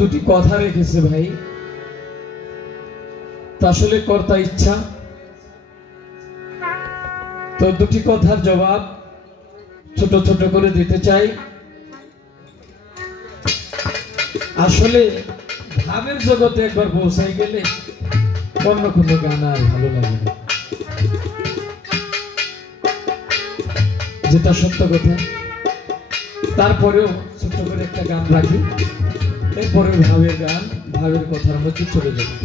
দুটি কথা রেখেছে ভাই, তো আসলে কর্তা ইচ্ছা, তো দুটি কথার জবাব ছোট ছোট করে দিতে চাই। আসলে ভাবের জগতে একবার পৌঁছাই গেলে অন্য কোনো গান আর ভালো লাগে না, যেটা সত্য কথা। তারপরেও ছোট্ট করে একটা গান রাখি, এরপরে ভাবের গান, ভাবের কথার মধ্যে চলে যাবে।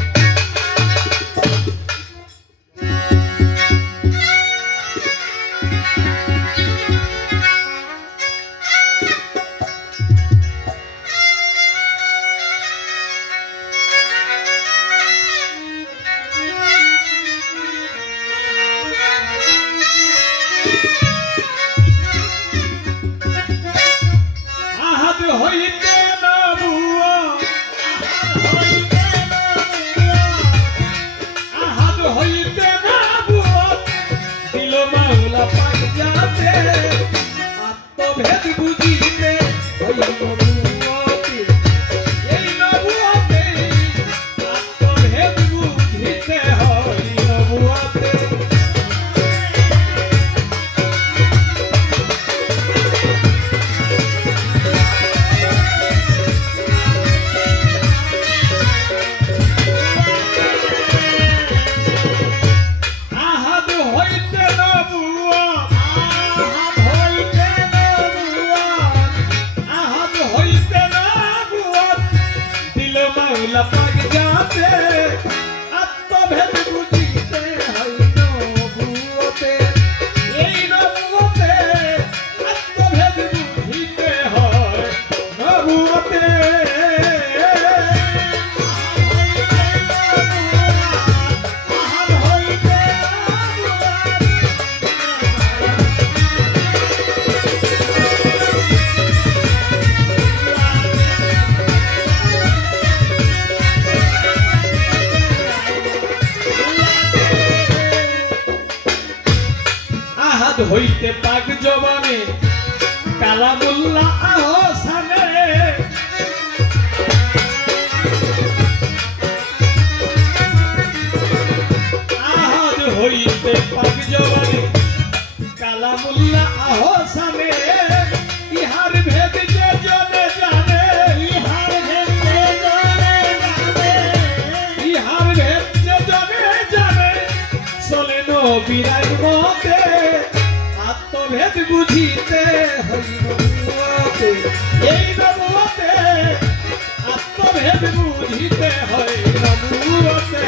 হইতে পাক জবানে কালামুল্লাহ আহসানে, আহাদ হইতে পাক জবানে কালামুল্লাহ আহসানে, ইহার ভেদ যে জনে জানে, ইহার ভেদ যে জনে জানে, ইহার ভেদ যে জনে জানে, চলে নবীর মতে আত্মভেদ বুঝিতে হইতে, এই নবুয়তে আত্মভেদ বুঝিতে হয় নবুয়তে।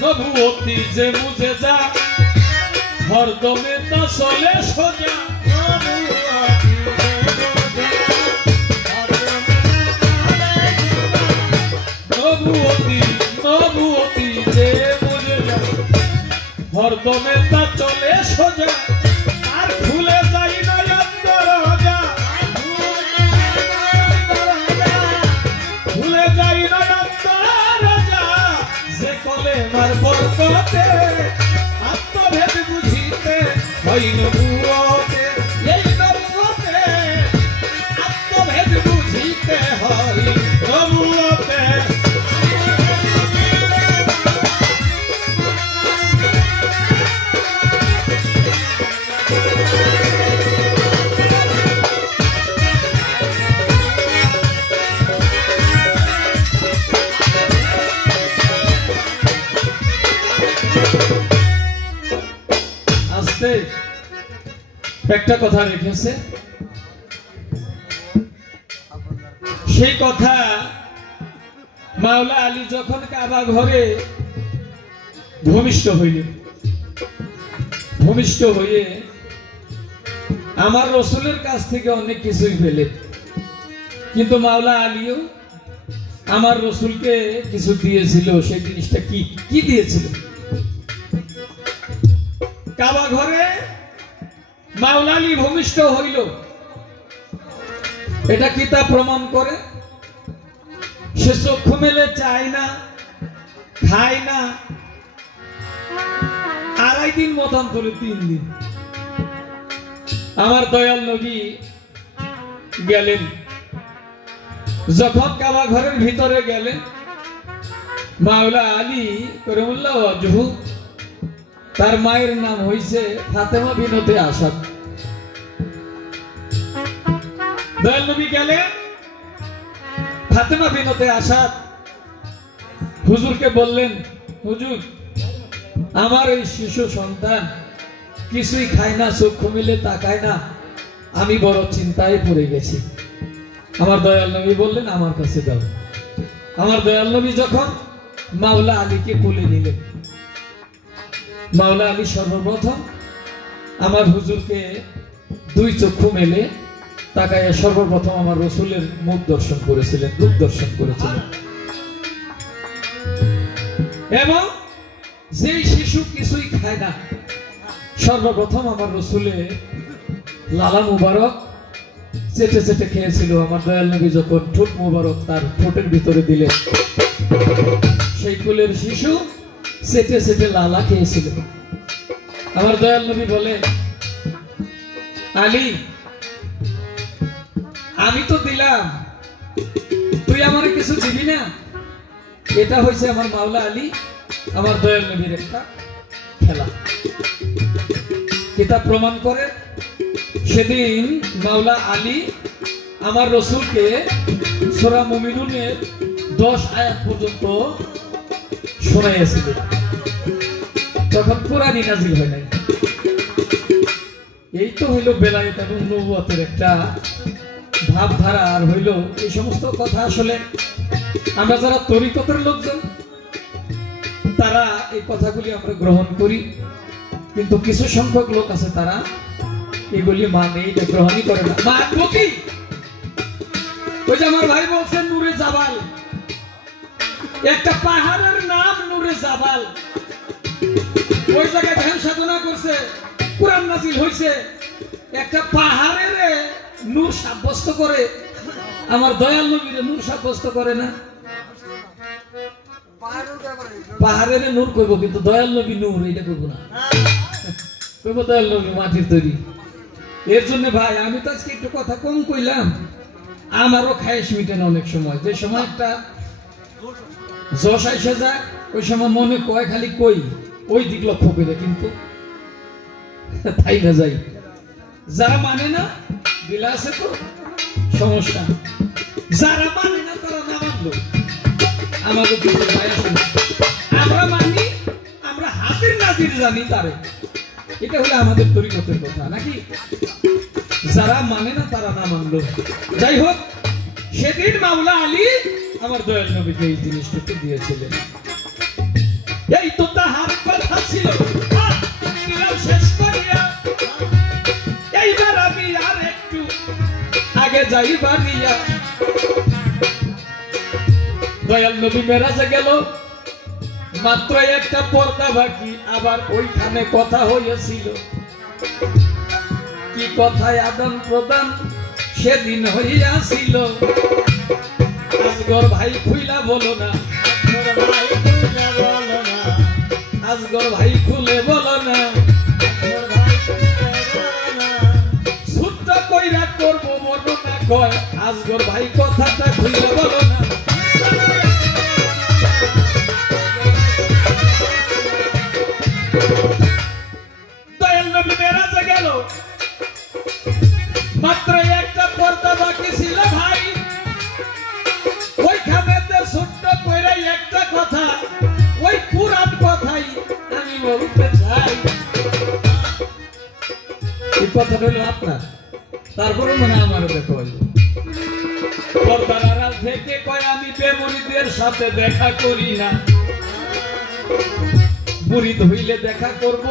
নবুয়তি যে বুঝে যা হরদমে তা চলে সোজা, নবুয়তি নবুয়তি যে বুঝে যা হরদমে তা চলে সোজা, আর ভুলে যাই না অন্তরজা, ভুলে যাই না অন্তরজা, যে কলে মার বরকতে আত্মভেদ বুঝিতে হয় নবুয়তে, এই নবুয়তে আত্মভেদ বুঝিতে হয় নবুয়তে। একটা কথা রেখেছে, সেই কথা মাওলা আলী যখন কাবা ঘরে ভূমিষ্ঠ হয়ে আমার রসুলের কাছ থেকে অনেক কিছুই পেলেন, কিন্তু মাওলা আলীও আমার রসুলকে কিছু দিয়েছিল। সেই জিনিসটা কি দিয়েছিল? কাবা ঘরে মাওলা আলী ভূমিষ্ঠ হইল, এটা কিতাব প্রমাণ করে। সে চক্ষু মেলে চায় না, খায় না, 2.5 দিন মতান্তরে 3 দিন। আমার দয়াল নবী গেলেন, যখন কাবা ঘরের ভিতরে গেলেন, মাওলা আলী করিমুল্লাহ ওয়াজহু, তার মায়ের নাম হইছে ফাতেমা বিনতে আসাদ। দয়াল নবী গেলেন, ফাতেমা বিনতে আসাদ হুজুরকে বললেন, হুজুর আমার এই শিশু সন্তান কিছুই খায় না, চক্ষু মিলে তাকায় না, আমি বড় চিন্তায় পড়ে গেছি। আমার দয়াল নবী বললেন, আমার কাছে দাও। আমার দয়াল নবী যখন মাওলা আলীকে কোলে নিলেন, মাওলা আলী সর্বপ্রথম আমার হুজুরকে 2 চক্ষু মেলে তাকায় সর্বপ্রথম আমার রসুলের মুখ দর্শন করেছিলেন, রূপ দর্শন করেছিলেন। এবং যেই শিশু কিছুই খায় না, সর্বপ্রথম আমার রসুলের লালা মুবারক চেটে চেটে খেয়েছিল। আমার দয়াল নবী যখন ঠোঁট মুবারক তার ঠোঁটের ভিতরে দিলেন, সেই কুলের শিশু চেটে চেটে লালা খেয়েছিল। আমার দয়াল নবী বলেন, আলী আমি তো দিলাম, তুই আমার কিছু দিবি না? এটা হয়েছে আমার মাওলা আলী আমার দয়াল নবীর একটা খেলা। কিতাব প্রমাণ করে সেদিন মাওলা আলী আমার রসুলকে সূরা মুমিনুনের 10 আয়াত পর্যন্ত শোনাইয়াছিল। তখন কোরআনই নাজিল হয় নাই। এই তো হইল বেলায়েত এবং নবুয়তের একটা ভাবধারা। আর হইল এই সমস্ত কথা আসলে আমরা যারা তরিকতের লোকজন তারা এই কথাগুলি আমরা গ্রহণ করি, কিন্তু কিছু সংখ্যক লোক আছে তারা এগুলি মানে গ্রহণই করে না। মানবো কি? ওই যে আমার ভাই বলছেন নূরে জাবাল, একটা পাহাড়ের নাম নূরে জাবাল। ওই জায়গায় ধ্যান সাধনা করছে, কোরআন নাজিল হইছে, একটা পাহাড়ের নূর সাব্যস্ত করে। আমার দয়াল নবীর নূর সাব্যস্ত করে না। পাহাড়ের নূর কইব, কিন্তু দয়াল নবী নূর এটা কইব না। কইব দয়াল নবী মাটির তৈরি। এর জন্য ভাই আমি তো আজকে একটু কথা কম কইলাম, আমারও খায়েশ মিটে না অনেক সময়। যে সময় একটা জশ আইসা যায়, ওই সময় মনে কয় খালি কই ওই দিক লক্ষ্য করে, কিন্তু তাই না যাই। যারা মানে না দিলা আছে তো সমস্যা, যারা মানে না তারা না মানলো আমাদের কিছু ভাই আসে না। আমরা মানি, আমরা হাজির নাজির জানি তারে, এটা হলো আমাদের তরিকতের কথা নাকি? যারা মানে না তারা না মানলো। যাই হোক, সেদিন মাওলা আলী আমার দয়াল নবীকে এই জিনিসটুকু দিয়েছিলেন। এই তো তাহার কথা ছিল শেষ করিয়া, এইবার আমি আর একটু আগে যাই বাড়িয়া। দয়াল নবী মেরাজে গেল, মাত্র একটা পর্দা বাকি, আবার ওইখানে কথা হইয়াছিল। কি কথায় আদান প্রদান সেদিন হইয়াছিল। আজগর ভাই খুইলা বলো না, আজগর ভাই খুলে বলো না, ছুট্ট কইরা করবো বর্ণনা কয়, আজগর ভাই কথাটা খুলে বলো না। দয়াল নবী মেরাজে গেল, মাত্র একটা পর্দা বাকি ছিল ভাই। ওইখানে ছোট্ট কইরা একটা কথা, ওই পুরান কথাই আমি বলতে চাই। এই কথা হইল আপনার, তারপরে মনে আমার দেখা হইল। পর্দার আড়াল থেকে কয় আমি বেমুরিদের সাথে দেখা করি না, মুরিদ হইলে দেখা করব,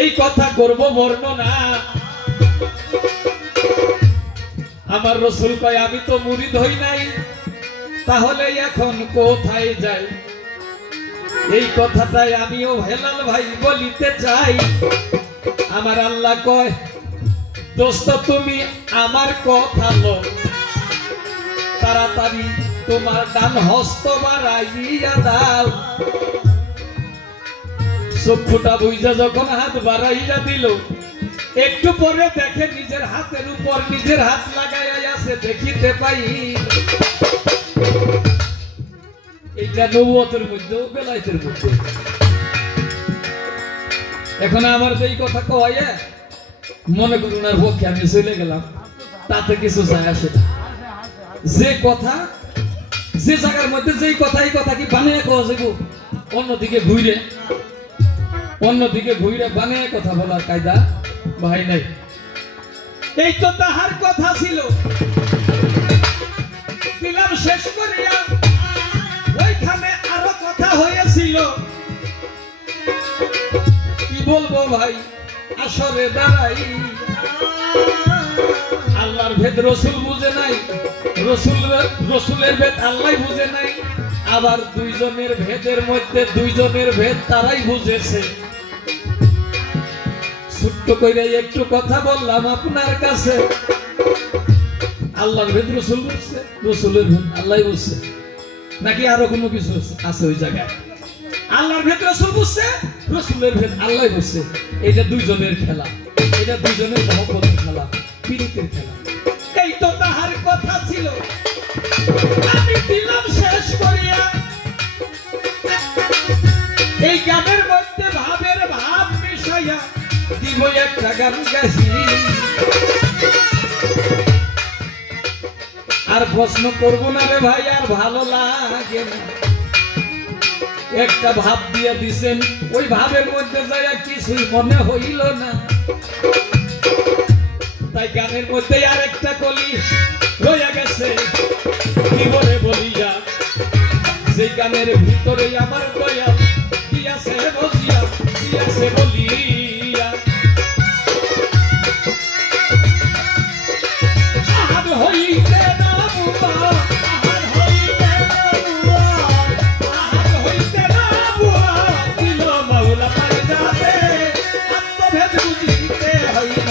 এই কথা করব বর্ণনা। আমার রসুল কয় আমি তো মুরিদ হই নাই, তাহলে এখন কোথায় যাই? এই কথাটাই আমিও হেলাল ভাই বলিতে চাই। আমার আল্লাহ কয় দোস্ত তুমি আমার কথা লো তাড়াতাড়ি তোমার ডান হস্ত বাড়াইয়া দাও চক্ষুটা বুঝা যখন হাত বাড়াইয়া দিল একটু পরে দেখে নিজের হাতের উপর নিজের হাত লাগাইয়া আছে দেখিতে পাই এইটা নবুয়তের মধ্যে বেলায়েতের মধ্যে এখন আমার যেই কথা কয় মনে করুন আর পক্ষে আমি চলে গেলাম তাতে কিছু যায় আসে না যে কথা যে জায়গার মধ্যে যেই কথা এই কথা কি বানিয়ে কওয়া যাবো অন্যদিকে ঘুরে বানিয়ে কথা বলার কায়দা ভাই নাই এই তো তাহার কথা ছিল দিলাম শেষ করিয়া ওইখানে আরো কথা হয়েছিল কি বলবো ভাই আসরে দাঁড়াই আল্লাহর ভেদ রসুল বুঝে নাই রসুলের ভেদ আল্লাহ বুঝে নাই আবার দুইজনের ভেদের মধ্যে দুইজনের ভেদ তারাই বুঝেছে ছোট্ট কইরা একটু কথা বললাম আপনার কাছে আল্লাহর ভেদ রসুল বুঝছে রসুলের ভেদ আল্লাহ বুঝছে নাকি আরো কোনো কিছু আছে ওই জায়গায় আল্লাহর ভেদ রসুল বুঝছে রসুলের ভেদ আল্লাহ বুঝছে এটা দুইজনের খেলা এটা দুইজনের মহব্বতের খেলা পীড়িতের খেলা এই তো তাহার কথা ছিল আমি দিলাম শেষ করিয়া এই গানের মধ্যে ভাবের ভাব মিশাইয়া দিব একটা গান গাইছি আর প্রশ্ন করবো না রে ভাই আর ভালো লাগে না একটা ভাব দিয়ে দিছেন ওই ভাবের মধ্যে যায় কিছুই মনে হইল না তাই গানের মধ্যে আর একটা কলি রয়ে গেছে কি বলে বলিয়া যে গানের ভিতরে আমার দয়া দিয়াছে বলিয়া দিয়াছে বলিয়া আহার হইতে না বুয়া আহার হইতে না বুয়া আহার হইতে না বুয়া দিল মাওলা পারে যাবে আত্মভেদ বুঝিতে হইল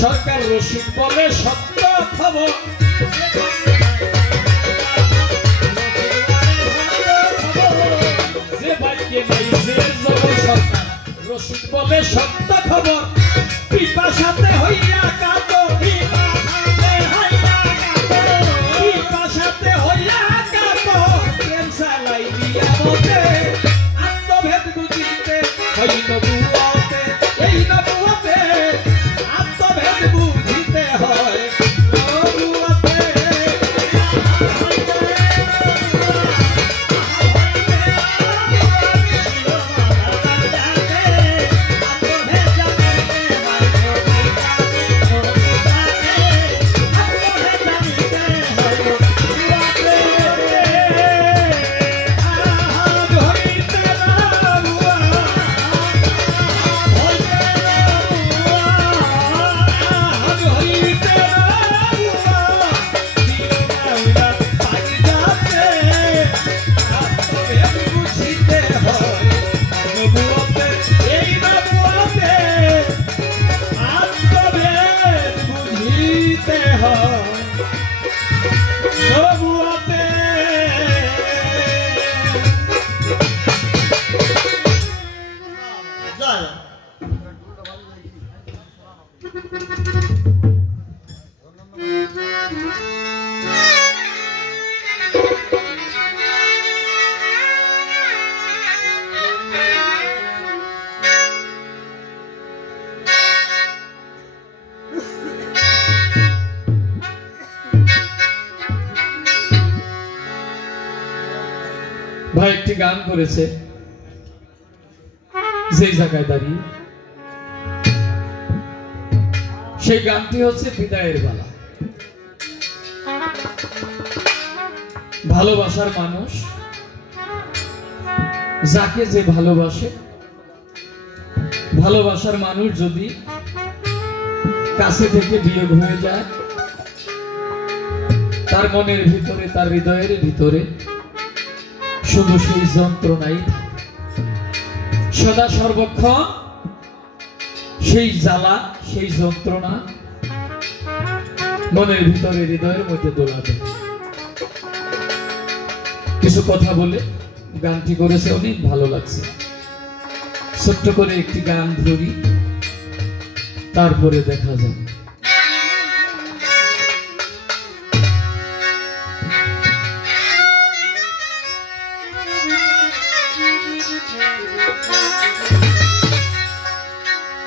সরকার রসিক বলে সত্য খবর যে ভাইকে নাই যে সরকার রসিক বলে সত্য খবর পিপাসাতে হইয়া কাঁদো পিপাসাতে হইয়া কাঁদো প্রেম চালাই দিয়া বলে আত্মভেদ বুঝিতে হইল বুয়াতে এই নবুয়াতে আত্মভেদ বুঝিতে হয় নবুয়াতে ভাই একটি গান করেছে যেই জায়গায় দাঁড়িয়ে সেই গানটি হচ্ছে বিদায়ের বেলা ভালোবাসার মানুষ যাকে যে ভালোবাসে ভালোবাসার মানুষ যদি কাছে থেকে বিয়োগ হয়ে যায়, তার মনের ভিতরে, তার হৃদয়ের ভিতরে শুধু সেই যন্ত্রণাই, সদা সর্বক্ষণ সেই জ্বালা, সেই যন্ত্রণা মনের ভিতরে, হৃদয়ের মধ্যে দোলাবে। কিছু কথা বলে গানটি করেছে, অনেক ভালো লাগছে। ছোট্ট করে একটি গান ধরি, তারপরে দেখা যাবে।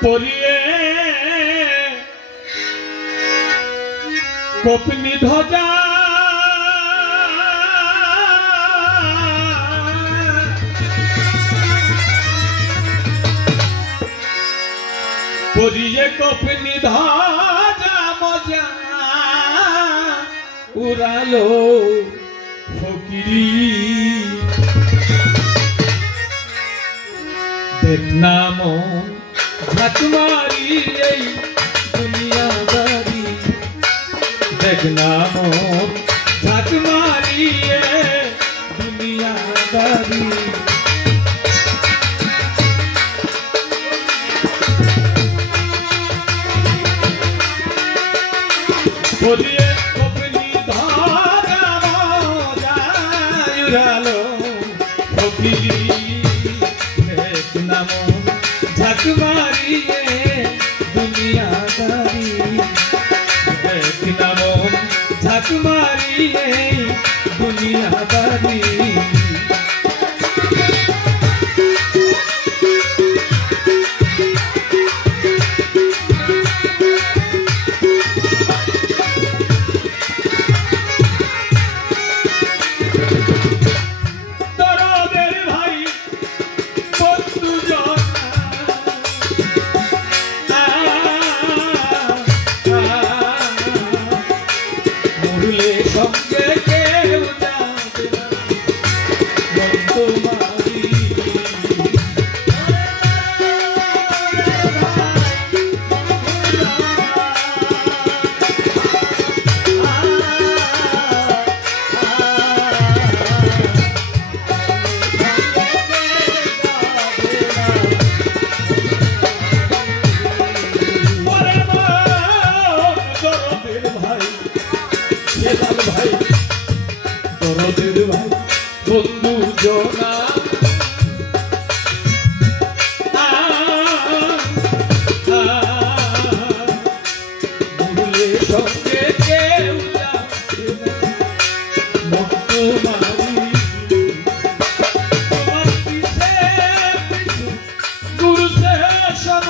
পরিয়ে কপনি ধ্বজা পরিয়ে কপনি ধ্বজা মজা উড়ালো ফকিরি দেখনাম ঝাঁকমারি এই দুনিয়াদারি, দেখনাম ঝাঁকমারি দুনিয়াদারি। পরিয়ে কপনি ধ্বজা মজা উড়ালো ফকিরি দেখনাম ঝাঁকমারিয়ে দুনিয়াদারি, দেখনাম ঝাঁকমারিয়ে দুনিয়াদারি। বন্ধু জনা ভুলে সঙ্গে কেউ গুরুতে সম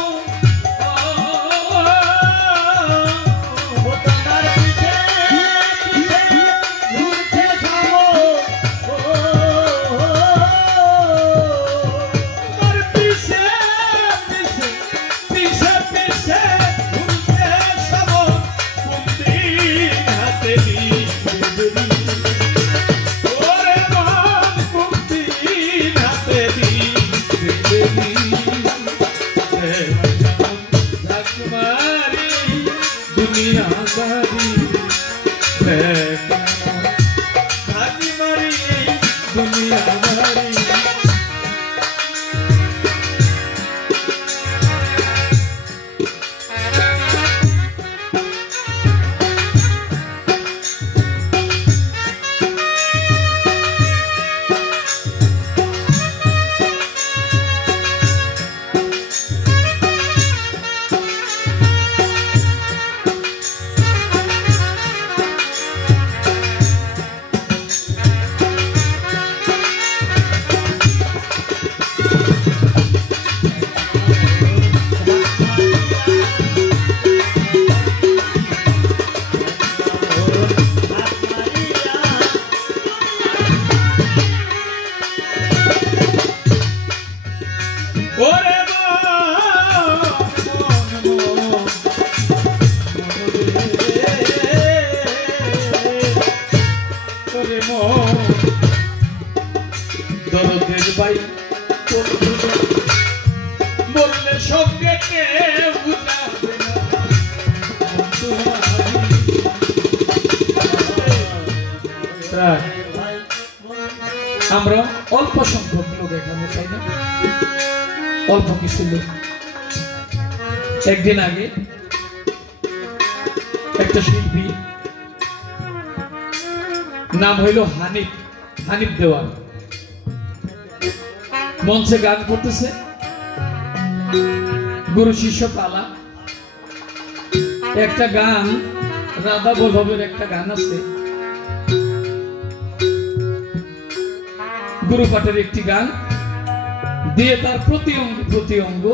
সঙ্গে কেউ বুঝাবে না আমরা অল্প সংখ্যক লোক এখানে, তাই না? অল্প কিছু লোক। একদিন আগে একটা শিল্পী, নাম হইল হানিফ দেওয়ান, মঞ্চে গান করতেছে, গুরু শিষ্য পালা। একটা গান, রাধা বল্লভের একটা গান আছে, গুরু পাঠের একটি গান দিয়ে তার প্রতি অঙ্গ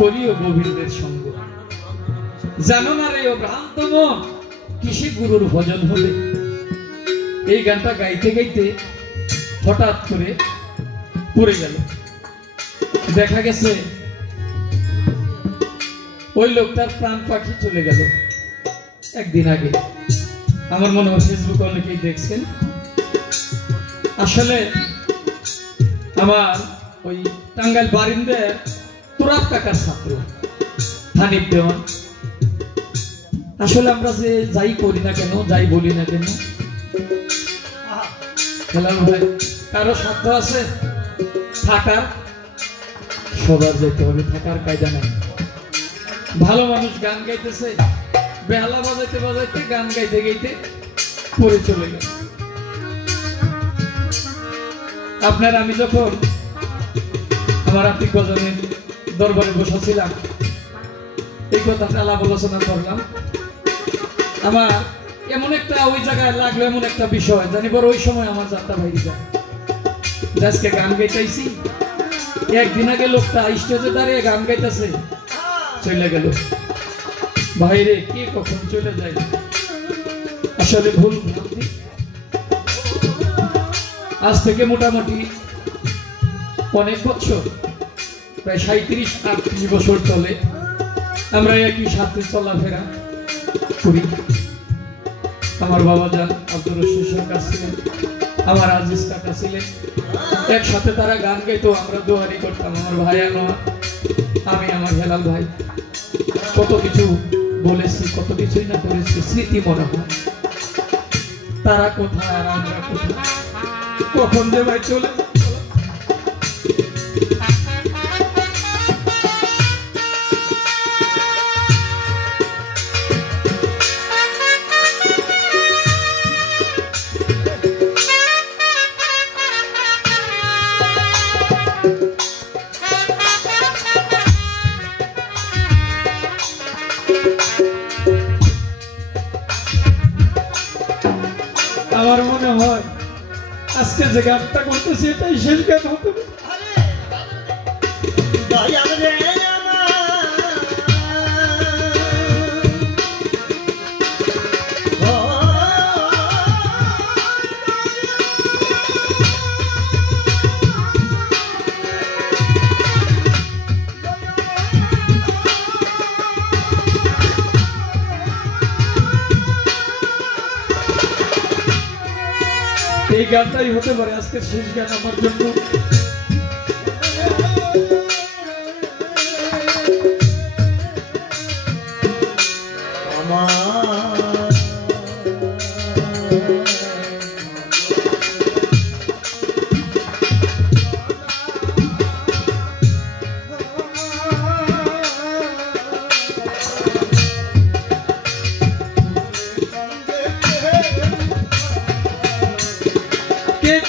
করিও গোবিন্দের সঙ্গ। জানো না রে ও ভ্রান্ত মন, কিসে গুরুর ভজন হবে। এই গানটা গাইতে গাইতে হঠাৎ করে পড়ে গেল। দেখা গেছে ওই লোকটার প্রাণ পাখি চলে গেল একদিন আগে। আমার মনে হয় ফেসবুক অনেকেই দেখছেন। আসলে আমার ওই টাঙ্গাইল বারিন্দার তোরাব কাকার ছাত্র হানিফ দেওয়ান। আসলে আমরা যে যাই করি না কেন, যাই বলি না কেন, কারো সাধ্য আছে থাকার, সবার যেতে হবে, থাকার কায়দা নাই। ভালো মানুষ গান গাইতেছে, বেহালা বাজাইতে বাজাইতে গান গাইতে গাইতে পড়ে চলে গেল। আপনার আমি যখন আমার আত্মিক গজনের দরবারে বসেছিলাম, এই কথাটা আলাপ আলোচনা করলাম। আমার এমন একটা ওই জায়গায় লাগলো, এমন একটা বিষয় জানি বড়, ওই সময় আমার যাত্রা বাইরে যায়, আজকে গান গাইতেছি। একদিন আগে লোকটা স্টেজে দাঁড়িয়ে গান গাইতেছে, চলে গেল। বাইরে কে কখন চলে যায়, আসলে ভুল ভ্রান্তি। আজ থেকে মোটামুটি অনেক বছর, প্রায় 37-38 বছর চলে আমরা একই সাথে চলাফেরা করি। আমার বাবা যান আব্দুর রশিদ সরকার ছিলেন, আমার আজিজ কাকা ছিলেন, একসাথে তারা গান গাইতো, আমরা দোয়ারি করতাম। আমার ভাই আনোয়ার, আমি, আমার হেলাল ভাই, কত কিছু বলেছি, কত কিছুই না করেছি, স্মৃতি মনে হয়। তারা কোথায় আর আমরা কোথায়, কখন যে ভাই চলে। আমার মনে হয় আজকে যে গানটা করতেছি এটাই শেষ গান হতে পারে। এই গানটাই হতে পারে আজকের শেষ গান আমার জন্য।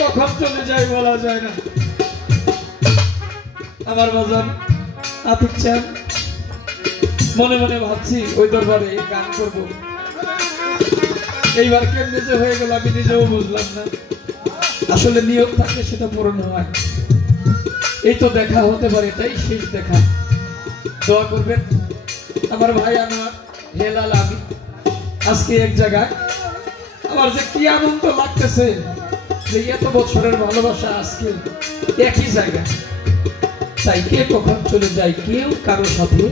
কখন চলে যায় বলা যায় না। আমার বাজার আতিক চান, মনে মনে ভাবছি ওই দরবারে গান করব। এইবার কেমনে যে হয়ে গেল আমি নিজেও বুঝলাম না। আসলে নিয়ত থাকলে সেটা পূরণ হয়। এই তো দেখা হতে পারে, এটাই শেষ দেখা। দোয়া করবেন আমার ভাই আনোয়ার, হেলাল, আমি আজকে এক জায়গায়। আমার যে কি আনন্দ লাগতেছে, এত বছরের ভালোবাসা আজকে একই জায়গায়। তাই কে কখন চলে যায় কেউ কারো সাথে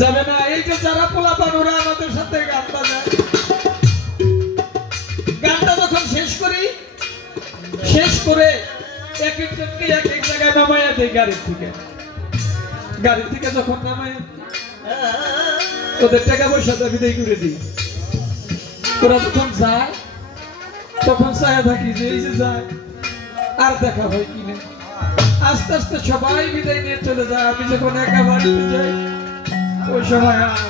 যাবে না। এই যে যারা পোলাপান ওরা আমাদের সাথে গান বাজায়, গানটা যখন শেষ করি, শেষ করে এক একজনকে এক এক জায়গায় নামাইয়া দেয় গাড়ির থেকে। গাড়ি থেকে যখন নামাই তোদের টাকা পয়সা বিদায় করে দিই তোরা যখন যায় তখন চায়া থাকি যে এই যে যায় আর দেখা হয় কিনা আস্তে আস্তে সবাই বিদায় নিয়ে চলে যায় আমি যখন একা বাড়িতে যাই ওই সময় আর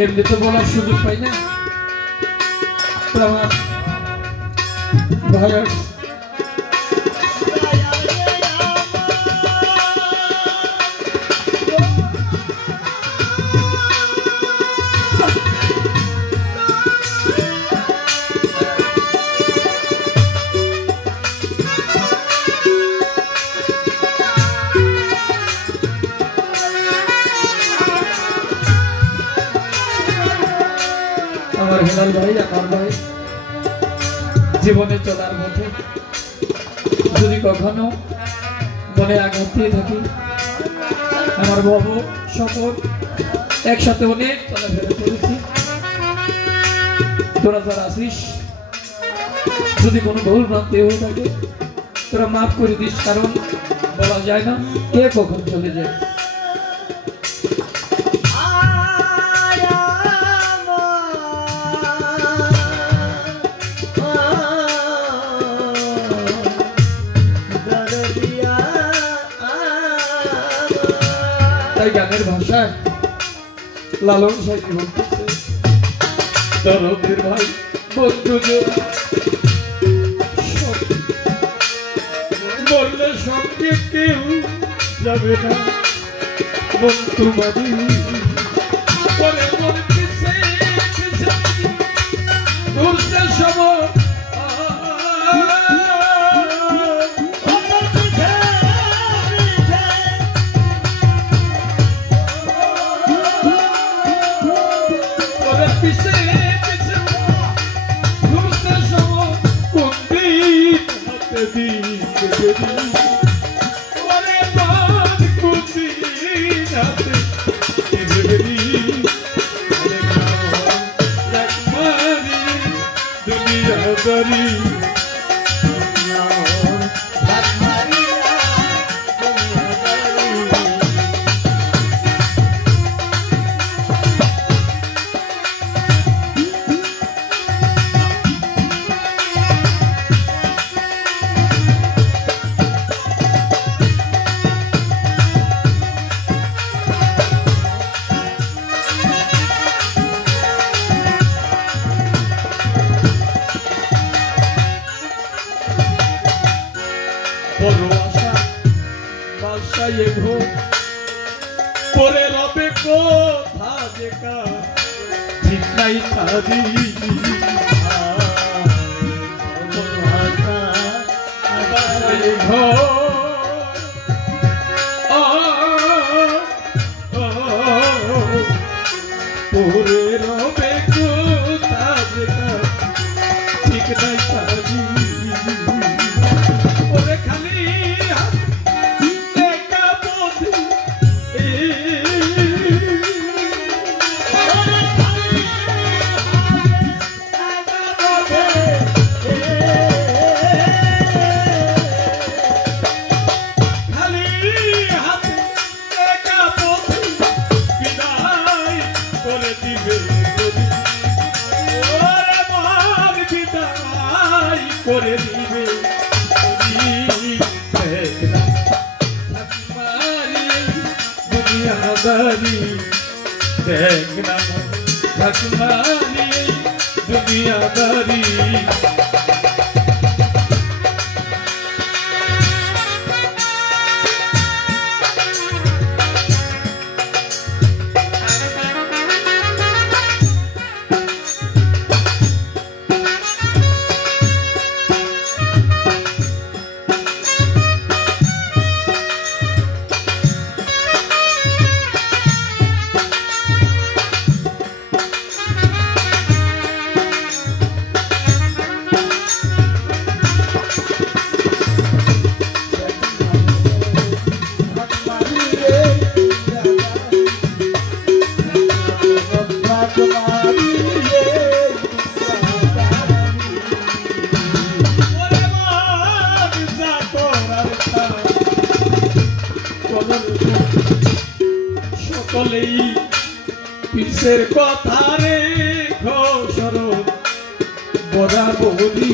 এমনি তো বলার সুযোগ পাই না তো আমার ভাইয়ের আমার হেলাল ভাই আমার ভাই জীবনে চলার পথে যদি কখনো মনে আঘাত দিয়ে থাকি আমার বাবু সকল একসাথে অনেক চলাফেরা করেছি তোরা যারা আসিস যদি কোনো ভুল ভ্রান্তি হয়ে থাকে তোরা মাফ করে দিস কারণ বলা যায় না কে কখন চলে যায় গানের ভাষায় লালন সাহেব বলতেছে দরদের ভাই বন্ধু বললে সঙ্গে কেউ যাবে না বন্ধু বাড়ি পরে বলতেছে ঘুরছে সব পরে রবে কোথা যেকা ঠিক নাই তারি পরে রবে কোথা যেকা ঠিক নাই তারি ওরে খালি করে দিবে দুনিয়াদারি দেখনা থাকমারি দুনিয়াদারি কিসের কথা রে ঘোষরণ বরাবরি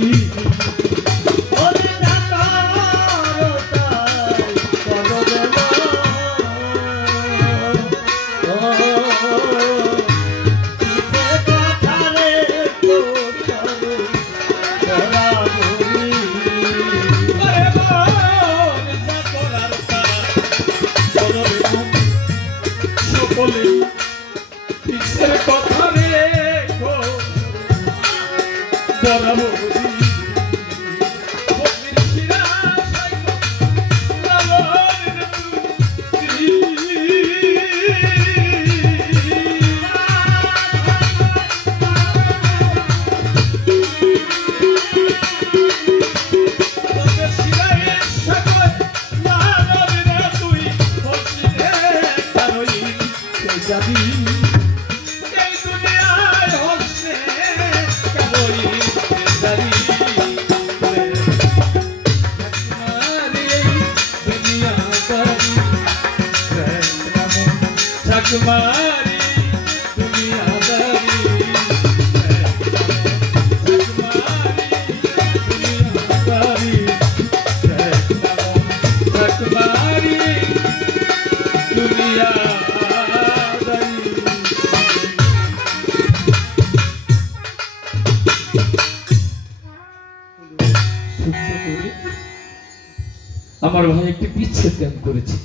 আমার ভাই একটি বিচ্ছেদ গান করেছে,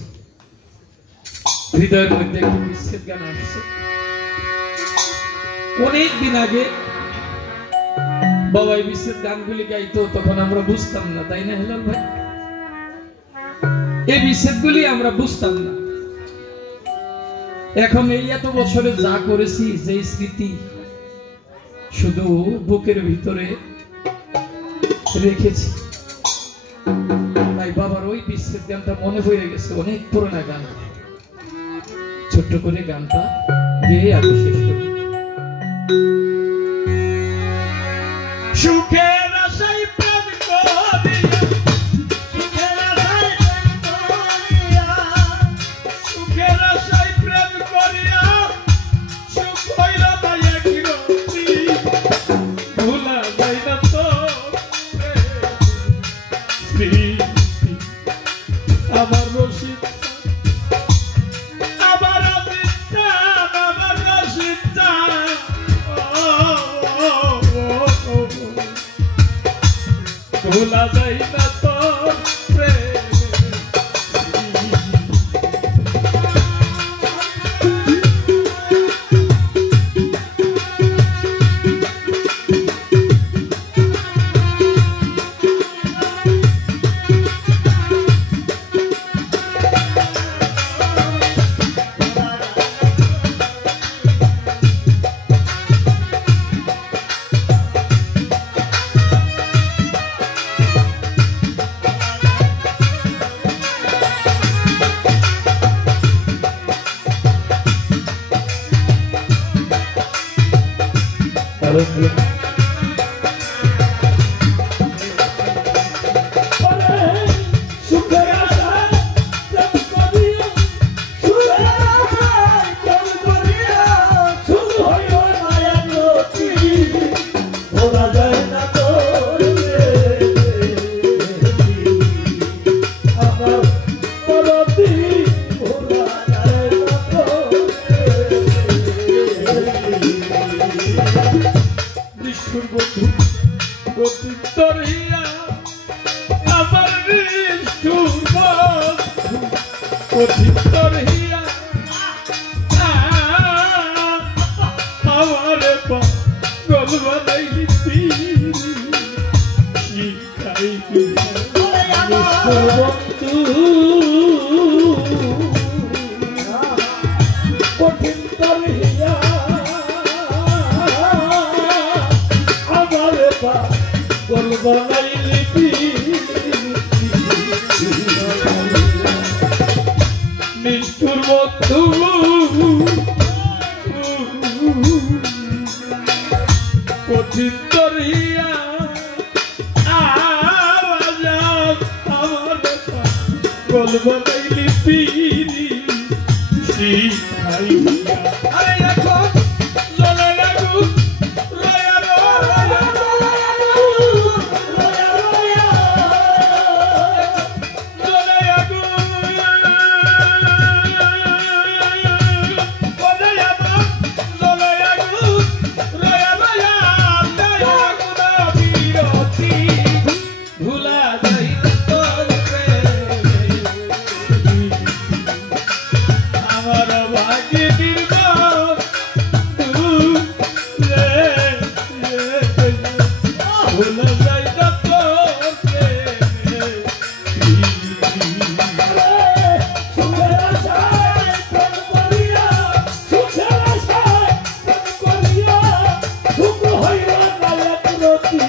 হৃদয়ের মধ্যে একটি বিচ্ছেদ গান আসছে। অনেক দিন আগে বাবা এই বিচ্ছেদ গানগুলি গাইতো, তখন আমরা বুঝতাম না, তাই না হেলাল ভাই? এই বিচ্ছেদগুলি আমরা বুঝতাম না। এখন এই এত বছরে যা করেছি, যে স্মৃতি শুধু বুকের ভিতরে রেখেছি, তাই বাবার ওই বিচ্ছেদ গানটা মনে পড়ে গেছে। অনেক পুরোনো গান, ছোট্ট করে গানটা গেয়ে আমি শেষ করি। সুখের আশায় প্রেম করিয়া, সুখের আশায় প্রেম করিয়া, সুখ হইল না একই রতি, ভোলা যায় না তো আমার রশিদ, আমার রশিদ, ভোলা যায় না তো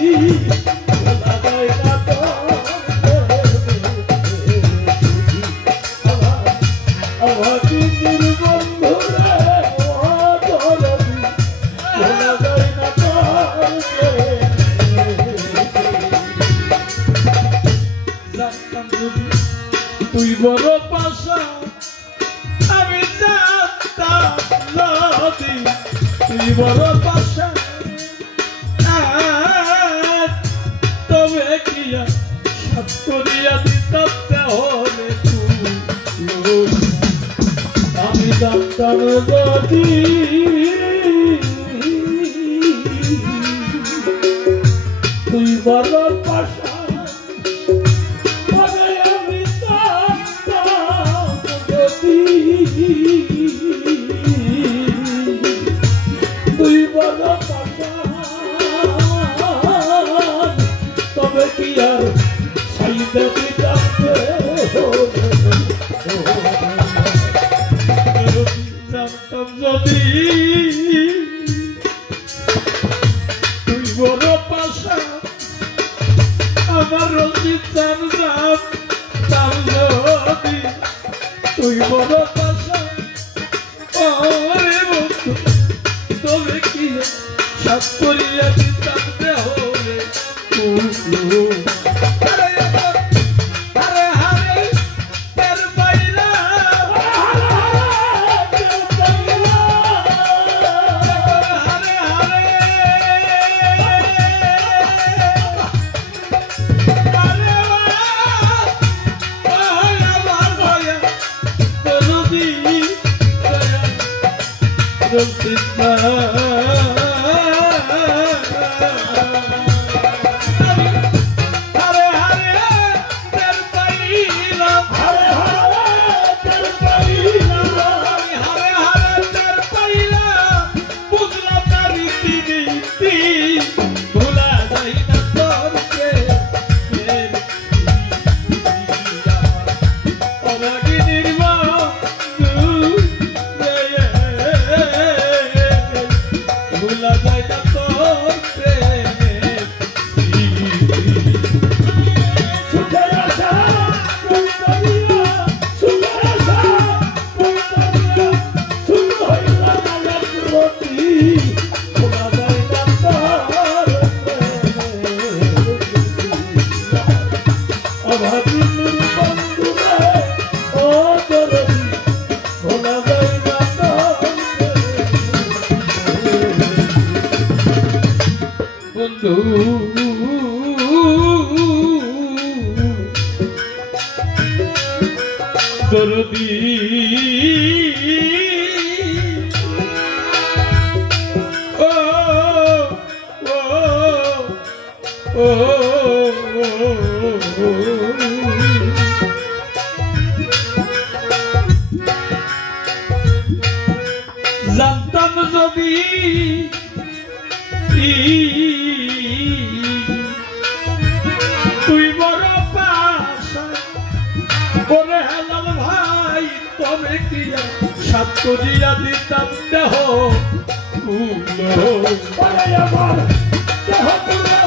ভোলা যায় না তোর আমার দিদির বন্ধুরে ভোলা যায় না তোর জানতাম যদি তুই বড় পাশা আমি জানতাম যদি তুই বড় পাশা তবে কি সাত করিয়া দিতাম হলে আমি জানতাম যদি তুই বড় পাশা তবে আমি জানতাম যদি তুই বড় পাশা তবে কি আর সাইদে দিতাম জানতাম যদি তুই বড় পাশা আমার রঞ্জিত জানতাম যদি তুই বড় পাশা ওরে বন্ধু তবে কি সাত করিয়া দিতাম হলে আরে হারে তের পাইলা হারে হারে আরে আমার ভয়া নদী হারে হারে তের পাইলাম হারে হারে তের পাইলাম বুঝলাম না রীতি নীতি ভোলা যায় না তোর অবাগি নির্মল ভোলা যায় না তোর সুখের আশা তুই করিয়া সুখের আশা তুই করিয়া সুখ হইল মানব রতি ভোলা যায় না তোর অভাবীর বন্ধুরে ও দরদি ভোলা যায় না তোর বন্ধু দরদি ও ও জানতাম যদি তুই বড় পাশা বলে হেলাল ভাই তবে কি সাত করিয়া দিতাম দেহ পরে আমার দেহ পুরো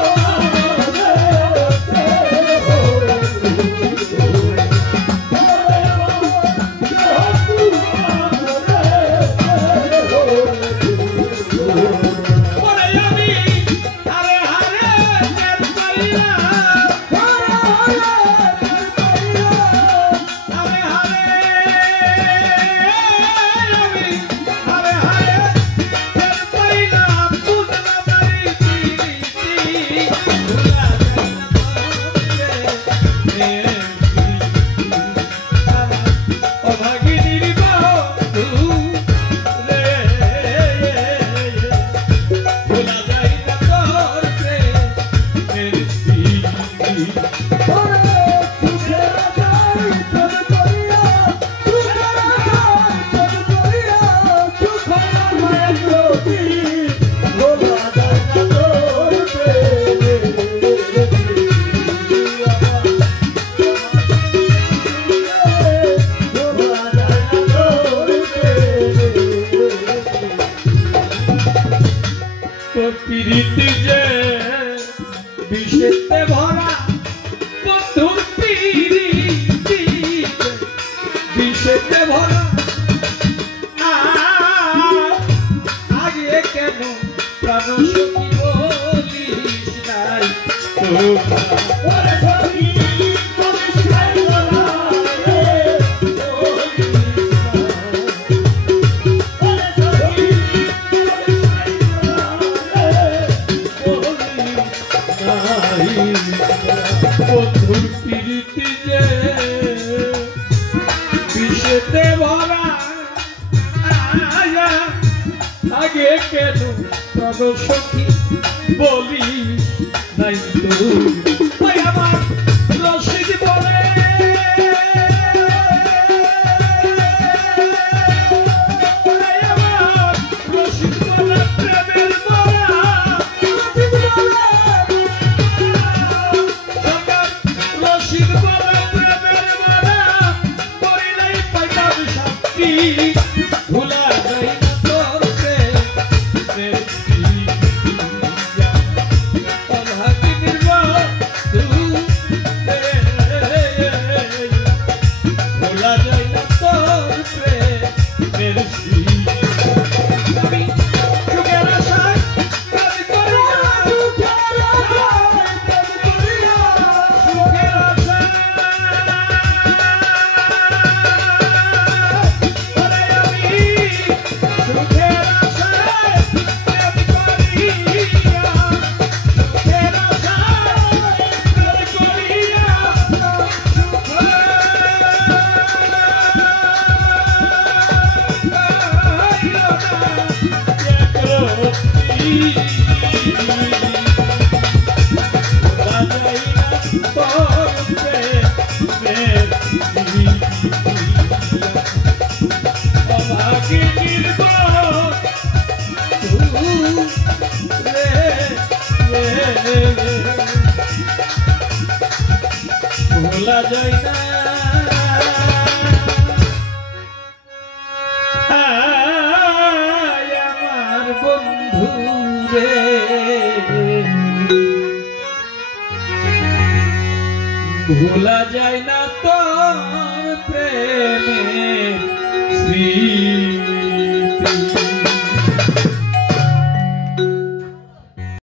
পরে আমি হারে হারে তের পাইলাম হারে হারে আমি হারে হারে তের পাইলাম বুঝলাম না রীতি ভোলা যায় না অভাগী নির্বন্ধু রে ভোলা যায় না তোর প্রেমের স্মৃতি। তোর পিরিতি যে বিষেতে ভরা বন্ধুর পিরিতি বিষেতে ভরা আগে কেন প্রাণ সখী বলিস নাই ওরে সখী বলিস নাই ওরা রে ওরে সখী বলিস নাই ওরা রে বন্ধুর পিরিতি যে বিষেতে ভরা আগে কেন প্রাণ সখী বলিস নাই তো ওই আমার রশিদ বলে ওই আমার রশিদ বলে প্রেমের মরা রশিদ বলে প্রেমের মরা করিলেই পাইতাম শান্তি ভুলা যায় না তোর প্রেমের ভোলা যায় না আমার বন্ধু রে ভোলা যায় না তোর প্রেমের স্মৃতি